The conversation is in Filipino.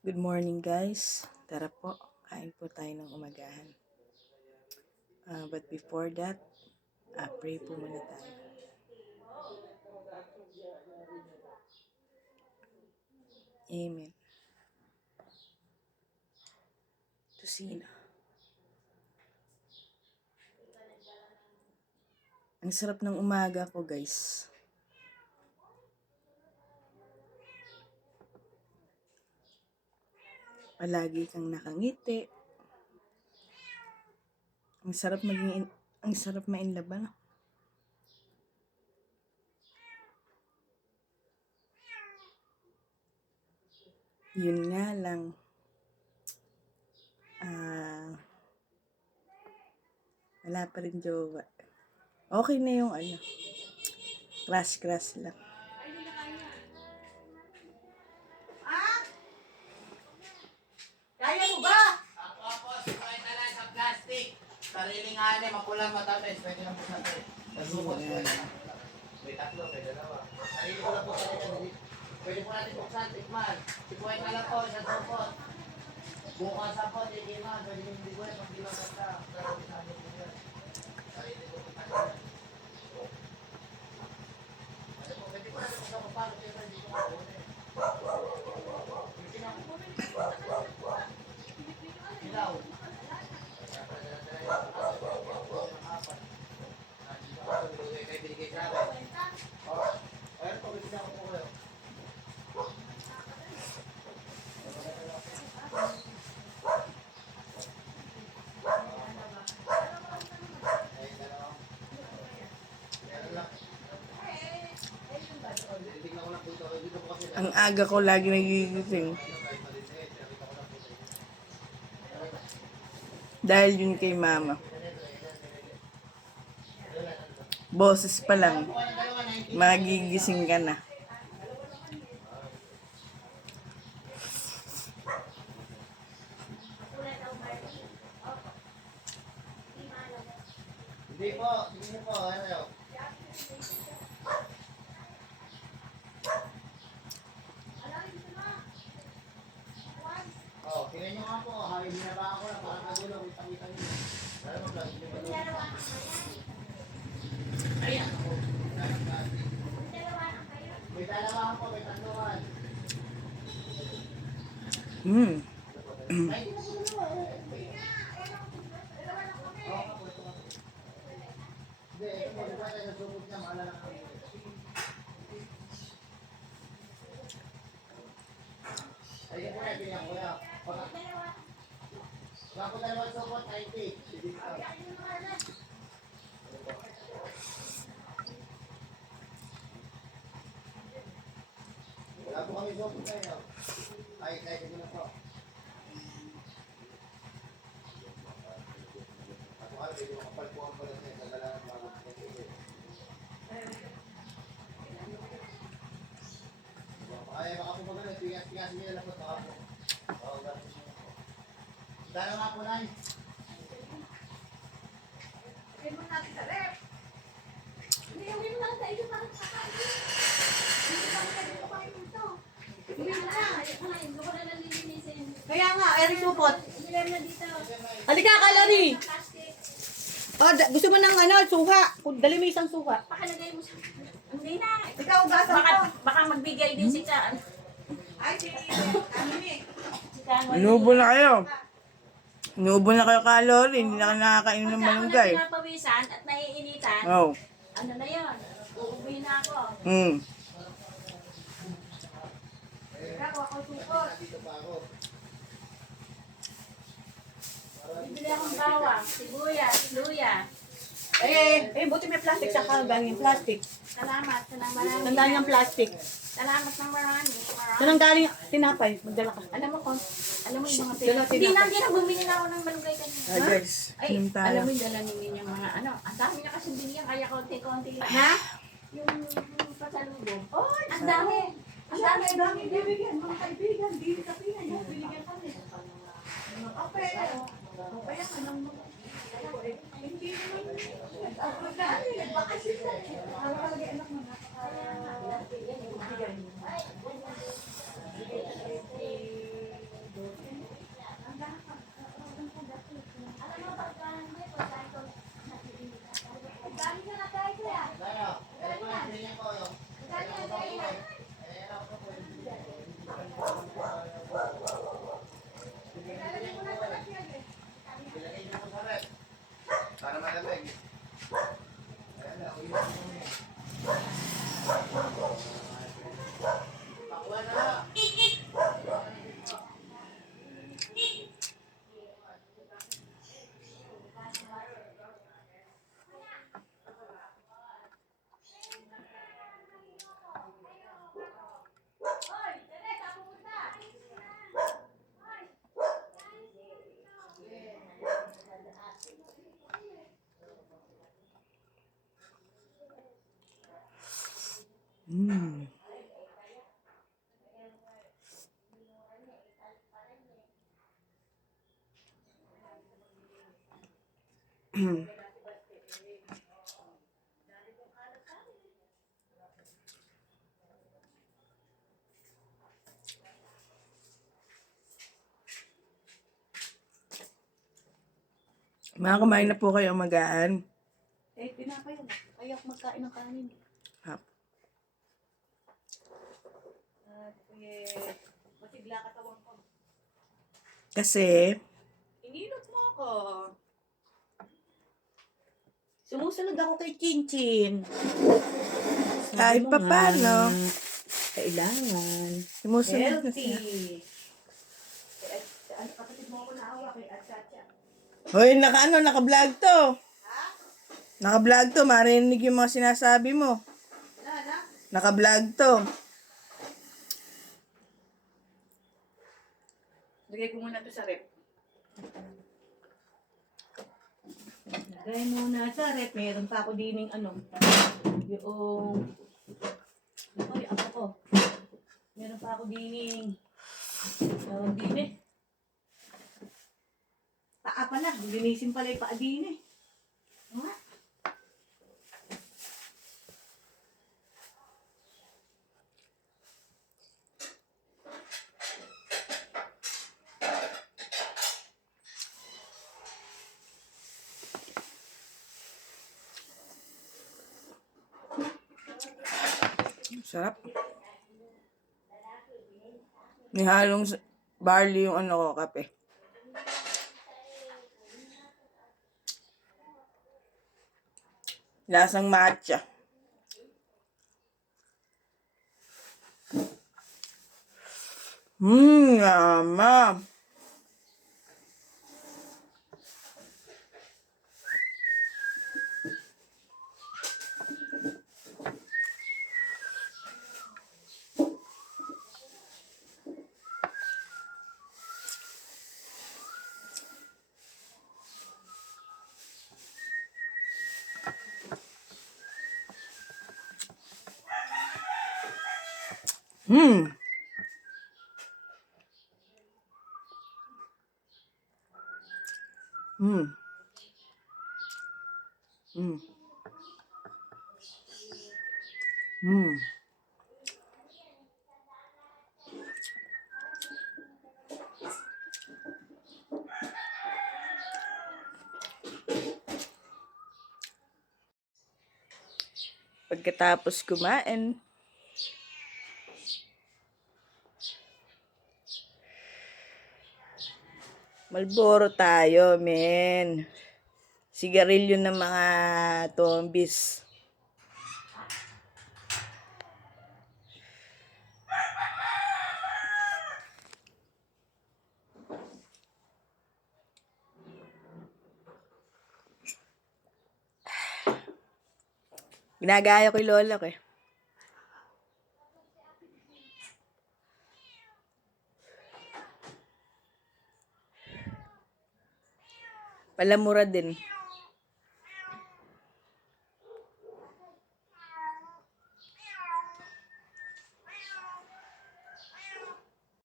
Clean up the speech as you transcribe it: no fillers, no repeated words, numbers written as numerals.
Good morning guys. Tara po, kain po tayo ng umagahan. But before that, pray po muna tayo. Amen. Tusina. Ang sarap ng umaga ko guys. Palagi kang nakangiti. Ang sarap mainlaban. Yun nga lang. Wala pa rin jowa. Okay na yung crush lang. Kaya mo ba? Ako, sumakay na lang sa plastic. Sariling ane, mapulang matamis. Pwede na po sa atin. Nasubos po na. May tatlo, may dalawa. Sarili ko lang po sa atin. Pwede po natin buksan, tikman. Sipuhay na lang po, isang supot. Bukas sa po, tikiman. Pwede yung hindi ko yan, pag di lang basta. Sarili sa atin po yan. Sarili ko po tayo. Pwede po natin buksan pa paano. Pwede hindi ko makunin. Ilaw. Ang aga ko lagi nagigising. Dahil yun kay mama. Boses pa lang, magigising ka na. Hindi po, hindi po, ano. Oh, kaya nyo nga po, hawi binaba ako na para magulong, kita-kita nyo. Lalo mo, plastic yung balong. Ayan ako. May dalawahan po, may tatluhan. Ay, hindi na po dalawa. Hindi, ito po, diba tayo nasubok niya, maalala kami. Ay, ito po na, pinang kuya. Wala po dalawang supot, 90. Wala po kami supot tayo. Ay, ito na po. Ako ka, pwede makapal po ang balat niya. Kagalangan bago po kayo. Ay, baka po magano, tigas niya na po. Baka po. Oo, baka po. Dala nga po, Nay. Hindi mo natin sa rep. Hindi mo lang sa iyo para sa kain. Hindi mo lang sa iyo kain ito. Hindi mo lang. Hindi ko na nalilinisin. Kaya nga, ay supot. Hindi na dito. Halika, Kalari. Oh, gusto mo ng suha. Dali mo isang suha. Pakalagay mo sa... Hindi na. Ikaw, ugasan ko. Baka magbigay din si Chan. Ay, si Inubo na kayo. Inubo na kayo calorie. Hindi na kayo nakakain ng malunggay. Pagka pinapawisan at naiinitan, Oh. ano na yun? Uuwi na ako. Ikaw, ako supot. Bibili akong bawang, sibuyas, luya. Buti may plastic sa galing plastic. Salamat sa nang marami. Tandaan yung plastic. Salamat ng marami. Saan ang galing tinapay? Magdala ka. Alam mo ko, alam mo yung mga Dala, Hindi tinapay. hindi na bumili na ako ng malunggay kanina. Hi guys, Ay, inom tayo. alam mo yung dala ninyo yung mga ang dami niya kasi binigyan, kaya konti-konti lang. Na? Yung pasalubong. Oh, ang dami. Ang dami. Bibigyan, mga kaibigan, hindi ka pinay. Binigyan kami. Okay. Kaya ka nang hindi naman. Ako na, nagbakasyon na. Para kalagay anak mo na. Mm. Mga kumain na po kayo magaan. Eh, pinapaya na. Kaya ako magkain ng kanin. Hap. At, eh, masigla katawan ko. Kasi, Inilot mo ako. Sumusunod ako kay Chinchin. kahit pa paano, Kailangan. sumusunod na Healthy. siya. Eh, ano, kapatid mo ako naawa kay Atsacha. Hoy, naka-vlog to. Naka-vlog to, marinig yung mga sinasabi mo. Na? Naka-vlog to. Lagay ko muna to sa rep. Lagay muna sa rep. Meron pa ako dining ano. Yung... Ay, ako ko. Meron pa ako dining... Tawag din eh. Paa pala. Linisin pala yung paa din eh. Ha? Sarap. May halong barley yung ano ko, kape. Lasang matcha. Yama. Hmm. Hmm. Hmm. Hmm. Pagkatapos kumain, Malboro tayo, men. Sigarilyo ng mga zombies. Ginagaya ko yung lola ko eh. Palamura din.